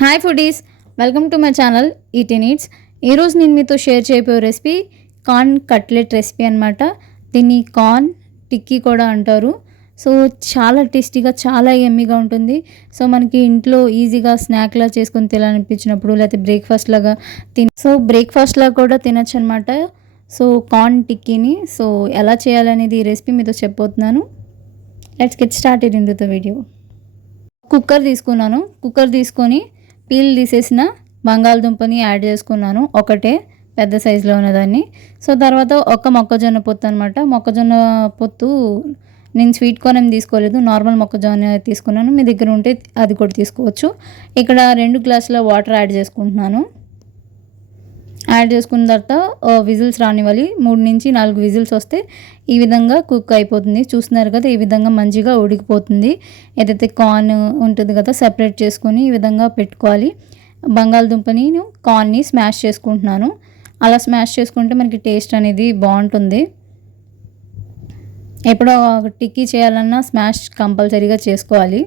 Hi foodies, welcome to my channel eat needs. ఈరోజు నేను మీతో షేర్ చేయబోయే రెసిపీ కార్న్ కట్లెట్ రెసిపీ అనమాట. దీన్ని కార్న్ టిక్కీ కూడా అంటారు. సో చాలా టేస్టీగా, చాలా యమ్మీగా ఉంటుంది. సో మనకి ఇంట్లో ఈజీగా స్నాక్లా చేసుకొని తినాలనిపించినప్పుడు, లేకపోతే బ్రేక్ఫాస్ట్లా కూడా తినచ్చు అనమాట. సో కార్న్ టిక్కీని సో ఎలా చేయాలనేది ఈ రెసిపీ మీతో చెప్పబోతున్నాను. Let's get started in to the video. Cooker తీసుకొని పీల్ తీసేసిన బంగాళదుంపని యాడ్ చేసుకున్నాను, ఒకటే పెద్ద సైజులో ఉన్నదాన్ని. సో తర్వాత ఒక మొక్కజొన్న పొత్తు అనమాట. మొక్కజొన్న పొత్తు నేను స్వీట్ కార్న్ ఏం తీసుకోలేదు, నార్మల్ మొక్కజొన్న తీసుకున్నాను. మీ దగ్గర ఉంటే అది కూడా తీసుకోవచ్చు. ఇక్కడ 2 గ్లాసుల వాటర్ యాడ్ చేసుకుంటున్నాను. యాడ్ చేసుకున్న తర్వాత విజిల్స్ రానివ్వాలి. 3 నుంచి 4 విజిల్స్ వస్తే ఈ విధంగా కుక్ అయిపోతుంది. చూస్తున్నారు కదా, ఈ విధంగా మంచిగా ఉడికిపోతుంది. ఏదైతే కార్న్ ఉంటుంది కదా, సెపరేట్ చేసుకొని ఈ విధంగా పెట్టుకోవాలి. బంగాళదుంపని కార్న్ని స్మాష్ చేసుకుంటున్నాను. అలా స్మాష్ చేసుకుంటే మనకి టేస్ట్ అనేది బాగుంటుంది. ఎప్పుడో టిక్కీ చేయాలన్నా స్మాష్ కంపల్సరీగా చేసుకోవాలి.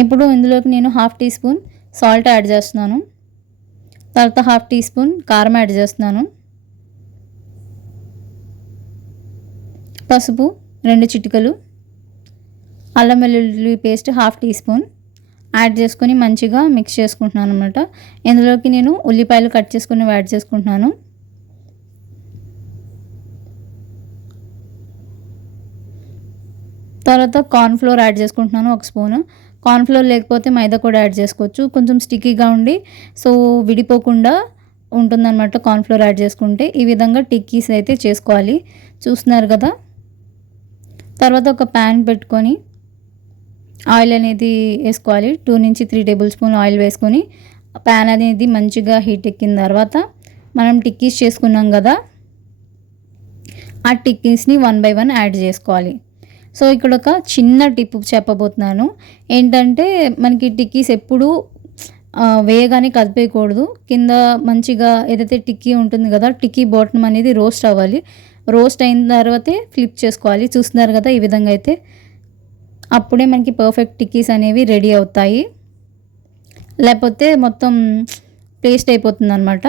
ఇప్పుడు ఇందులోకి నేను 1/2 టీ స్పూన్ సాల్ట్ యాడ్ చేస్తున్నాను. తర్వాత 1/2 టీ స్పూన్ కారం యాడ్ చేస్తున్నాను. పసుపు 2 చిటికలు, అల్లం వెల్లుల్లి పేస్ట్ 1/2 టీ స్పూన్ యాడ్ చేసుకొని మంచిగా మిక్స్ చేసుకుంటున్నాను అనమాట. ఇందులోకి నేను ఉల్లిపాయలు కట్ చేసుకుని యాడ్ చేసుకుంటున్నాను. తర్వాత కార్న్ఫ్లోర్ యాడ్ చేసుకుంటున్నాను, 1 స్పూను. కార్న్ఫ్లోర్ లేకపోతే మైదా కూడా యాడ్ చేసుకోవచ్చు. కొంచెం స్టిక్కీగా ఉండి సో విడిపోకుండా ఉంటుందన్నమాట కార్న్ఫ్లోర్ యాడ్ చేసుకుంటే. ఈ విధంగా టిక్కీస్ అయితే చేసుకోవాలి. చూస్తున్నారు కదా. తర్వాత ఒక ప్యాన్ పెట్టుకొని ఆయిల్ అనేది వేసుకోవాలి. 2 నుంచి 3 టేబుల్ స్పూన్ ఆయిల్ వేసుకొని ప్యాన్ అనేది మంచిగా హీట్ ఎక్కిన తర్వాత మనం టిక్కీస్ చేసుకున్నాం కదా, ఆ టిక్కీస్ని 1 బై 1 యాడ్ చేసుకోవాలి. సో ఇక్కడ ఒక చిన్న టిప్ చెప్పబోతున్నాను. ఏంటంటే మనకి టిక్కీస్ ఎప్పుడు వేయగానే కదిపేయకూడదు. కింద మంచిగా ఏదైతే టిక్కీ ఉంటుంది కదా, టిక్కీ బాటమ్ అనేది రోస్ట్ అవ్వాలి. రోస్ట్ అయిన తర్వాతే ఫ్లిప్ చేసుకోవాలి. చూస్తున్నారు కదా, ఈ విధంగా అయితే అప్పుడే మనకి పర్ఫెక్ట్ టిక్కీస్ అనేవి రెడీ అవుతాయి. లేకపోతే మొత్తం పేస్ట్ అయిపోతుంది అనమాట.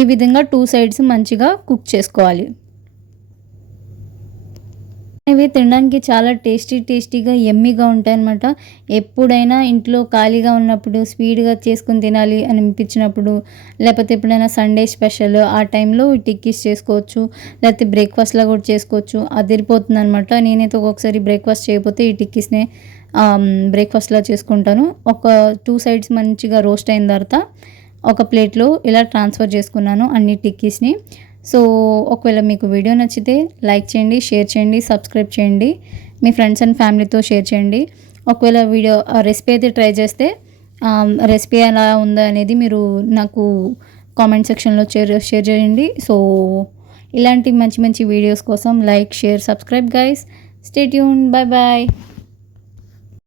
ఈ విధంగా 2 సైడ్స్ మంచిగా కుక్ చేసుకోవాలి. ఇవి తినడానికి చాలా టేస్టీగా యమ్మీగా ఉంటాయన్నమాట. ఎప్పుడైనా ఇంట్లో ఖాళీగా ఉన్నప్పుడు స్వీట్గా చేసుకుని తినాలి అని అనిపించినప్పుడు, లేకపోతే ఎప్పుడైనా సండే స్పెషల్ ఆ టైంలో టిక్కీస్ చేసుకోవచ్చు. లేకపోతే బ్రేక్ఫాస్ట్లో కూడా చేసుకోవచ్చు. అదిరిపోతుంది అనమాట. నేనైతే ఒక్కొక్కసారి బ్రేక్ఫాస్ట్ చేయకపోతే ఈ టిక్కీస్ని బ్రేక్ఫాస్ట్లో చేసుకుంటాను. ఒక 2 సైడ్స్ మంచిగా రోస్ట్ అయిన తర్వాత ఒక ప్లేట్లో ఇలా ట్రాన్స్ఫర్ చేసుకున్నాను అన్ని టిక్కీస్ని. సో ఒకవేళ మీకు వీడియో నచ్చితే లైక్ చేయండి, షేర్ చేయండి, సబ్స్క్రైబ్ చేయండి, మీ ఫ్రెండ్స్ అండ్ ఫ్యామిలీతో షేర్ చేయండి. ఒకవేళ రెసిపీ అయితే ట్రై చేస్తే రెసిపీ ఎలా ఉందా అనేది మీరు నాకు కామెంట్ సెక్షన్లో షేర్ చేయండి. సో ఇలాంటి మంచి వీడియోస్ కోసం like, share, subscribe guys. Stay tune. Bye bye.